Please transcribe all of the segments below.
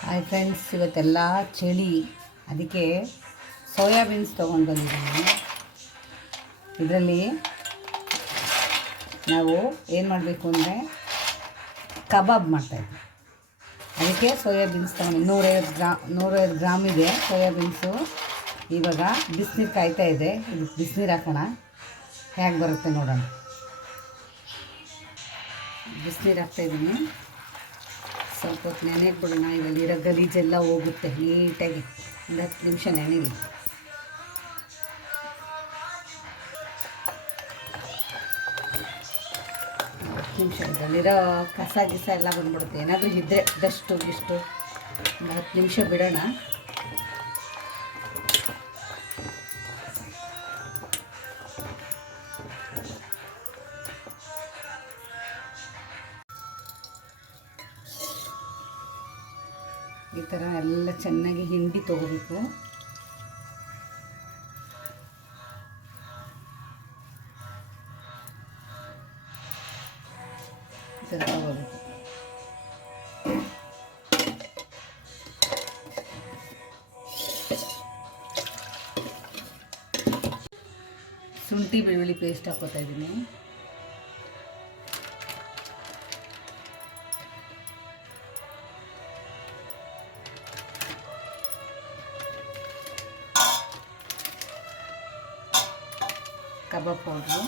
Hi friends, ಇವತ್ತೆಲ್ಲ ಚಳಿ, ಅದಕ್ಕೆ ಸೋಯಾಬೀನ್ಸ್ ತೊಗೊಂಡು ಬಂದಿದ್ದೀನಿ. ಇದರಲ್ಲಿ ನಾವು ಏನು ಮಾಡಬೇಕು ಅಂದರೆ ಕಬಾಬ್ ಮಾಡ್ತಾಯಿದ್ವಿ. ಅದಕ್ಕೆ ಸೋಯಾಬೀನ್ಸ್ ತೊಗೊಂಡು 150 ಗ್ರಾಮ್ ಇದೆ ಸೋಯಾಬೀನ್ಸು. ಇವಾಗ ಬಿಸಿನೀರು ಕಾಯ್ತಾ ಇದೆ, ಇದಕ್ಕೆ ಬಿಸಿನೀರು ಹಾಕೋಣ, ಹೇಗೆ ಬರುತ್ತೆ ನೋಡೋಣ. ಬಿಸಿನೀರು ಹಾಕ್ತಾಯಿದ್ದೀನಿ. ಸ್ವಲ್ಪ ಹೊತ್ತು ನೆನೆಗೆ ಬಿಡೋಣ. ಇವಲ್ಲಿರೋ ಗಲೀಜೆಲ್ಲ ಹೋಗುತ್ತೆ ನೀಟಾಗಿ. ಒಂದು 10 ನಿಮಿಷ ನೆನೆಲಿ. ಇದರಲ್ಲಿರೋ ಕಸ ಗಿಸ ಎಲ್ಲ ಬಂದ್ಬಿಡುತ್ತೆ. ಏನಾದರೂ ಇದ್ದರೆ ಡಸ್ಟು ಗಿಷ್ಟು ಒಂದು 10 ನಿಮಿಷ ಬಿಡೋಣ. ಈ ಥರ ಎಲ್ಲ ಚೆನ್ನಾಗಿ ಹಿಂಡಿ ತೊಗೋಬೇಕು. ಈ ಥರ ತೊಗೋಬೇಕು. ಶುಂಠಿ ಬೆಳ್ಳುಳ್ಳಿ ಪೇಸ್ಟ್ ಹಾಕೋತಾ ಇದ್ದೀನಿ. ಕಬಾಬ್ ಪೌಡ್ರು,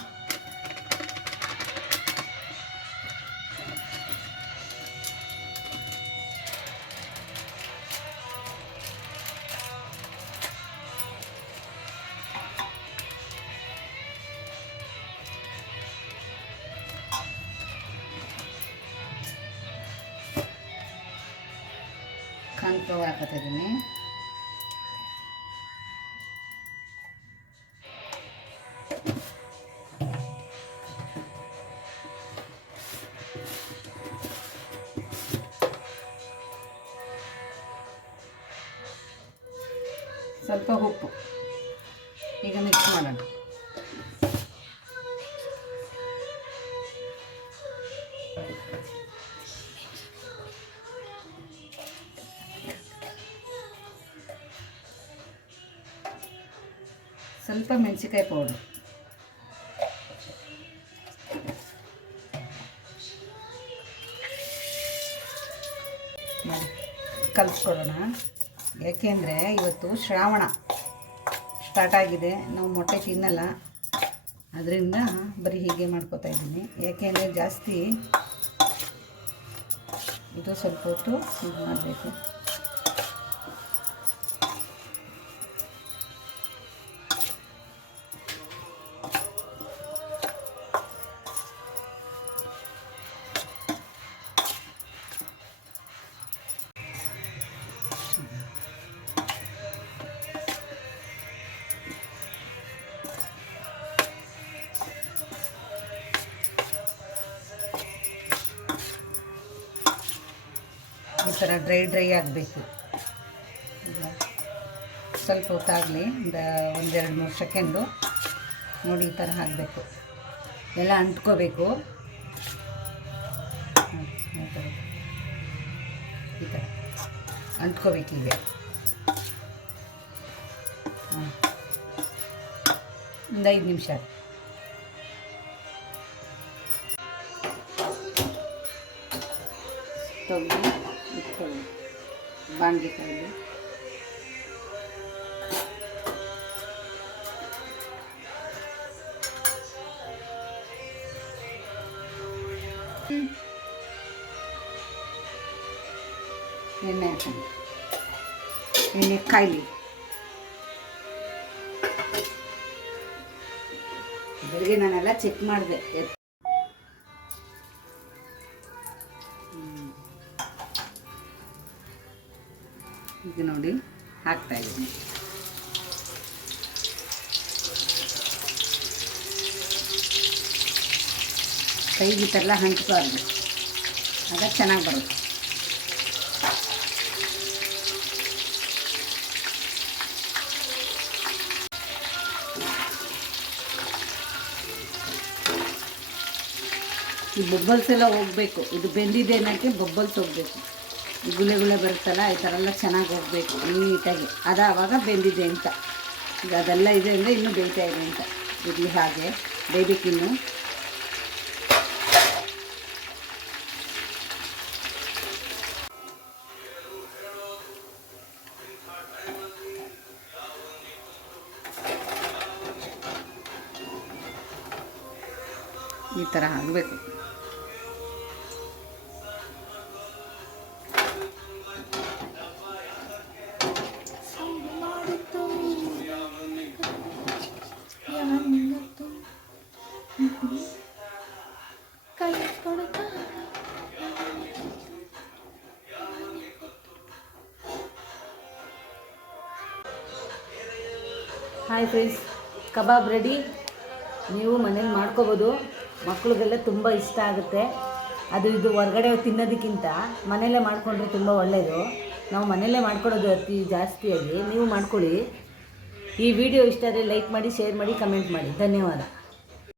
ಕಾರ್ನ್ ಫ್ಲವರ್ ಹಾಕೋತಾ ಇದ್ದೀನಿ. ಸ್ವಲ್ಪ ಉಪ್ಪು. ಈಗ ಮಿಕ್ಸ್ ಮಾಡೋಣ. ಸ್ವಲ್ಪ ಮೆಣಸಿಕಾಯಿ ಪೌಡ್ರು, ಕಲಿಸ್ಕೊಡೋಣ. ಏಕೆಂದರೆ ಇವತ್ತು ಶ್ರಾವಣ ಸ್ಟಾರ್ಟ್ ಆಗಿದೆ. ನಾವು ಮೊಟ್ಟೆ ತಿನ್ನಲ್ಲ, ಅದರಿಂದ ಬರೀ ಹೀಗೆ ಮಾಡ್ಕೋತಾ ಇದ್ದೀನಿ. ಏಕೆಂದರೆ ಜಾಸ್ತಿ ಇದು ಸ್ವಲ್ಪ ಹೊತ್ತು ಇದು ಮಾಡಬೇಕು. ಈ ಥರ ಡ್ರೈ ಆಗಬೇಕು. ಸ್ವಲ್ಪ ಹೊತ್ತಾಗಲಿ, ಒಂದು 1-2-3 ಸೆಕೆಂಡು ನೋಡಿ. ಈ ಥರ ಹಾಕಬೇಕು, ಎಲ್ಲ ಅಂಟ್ಕೋಬೇಕು. ಈ ಥರ ಅಂಟ್ಕೋಬೇಕು. ಹೀಗೆ ಒಂದು 5 ನಿಮಿಷ. ತೊಗೊಂಡು ಇಟ್ಕೊಳ್ಳಿ ಬಾಂಡ್ಲಿ ಕೈಲಿ. ಎಣ್ಣೆ ಹಾಕಿ, ಎಣ್ಣೆ ಕಾಯ್ಲಿ. ಬೆಳಿಗ್ಗೆ ನಾನೆಲ್ಲ ಚೆಕ್ ಮಾಡಿದೆ. ಈಗ ನೋಡಿ ಹಾಕ್ತಾ ಇದ್ದೀನಿ. ಕೈಗೆ ಈ ಥರ ಹಂಚ್ಬಾರ್ದು, ಆಗ ಚೆನ್ನಾಗಿ ಬರುತ್ತೆ. ಈ ಬಬ್ಬಲ್ಸ್ ಎಲ್ಲ ಹೋಗಬೇಕು. ಇದು ಬೆಂದಿದೆ ಅನ್ನೋಕ್ಕೆ ಬಬ್ಬಲ್ಸ್ ಹೋಗಬೇಕು. ಈ ಗುಳೆ ಗುಳೆ ಬರುತ್ತಲ್ಲ ಈ ಥರ ಎಲ್ಲ ಚೆನ್ನಾಗಿ ಹೋಗಬೇಕು ನೀಟಾಗಿ. ಅದು ಆವಾಗ ಬೆಂದಿದೆ ಅಂತ. ಈಗ ಅದೆಲ್ಲ ಇದೆ ಅಂದರೆ ಇನ್ನೂ ಬೇಯ್ತಾ ಇದೆ ಅಂತ. ಇರಲಿ ಹಾಗೆ ಬೇಯಬೇಕಿನ್ನು. ಈ ಥರ ಆಗಬೇಕು. Hi friends, kebab ready. ನೀವು ಮನೇಲಿ ಮಾಡ್ಕೋಬೋದು. ಮಕ್ಕಳಿಗೆಲ್ಲ ತುಂಬ ಇಷ್ಟ ಆಗುತ್ತೆ. ಅದು ಇದು ಹೊರಗಡೆ ತಿನ್ನೋದಕ್ಕಿಂತ ಮನೆಯಲ್ಲೇ ಮಾಡಿಕೊಂಡ್ರೆ ತುಂಬ ಒಳ್ಳೆಯದು. ನಾವು ಮನೆಯಲ್ಲೇ ಮಾಡ್ಕೊಡೋದು ಅತಿ ಜಾಸ್ತಿಯಾಗಿ. ನೀವು ಮಾಡ್ಕೊಳ್ಳಿ. ಈ ವಿಡಿಯೋ ಇಷ್ಟ ಆದರೆ ಲೈಕ್ ಮಾಡಿ, ಶೇರ್ ಮಾಡಿ, ಕಮೆಂಟ್ ಮಾಡಿ. ಧನ್ಯವಾದ.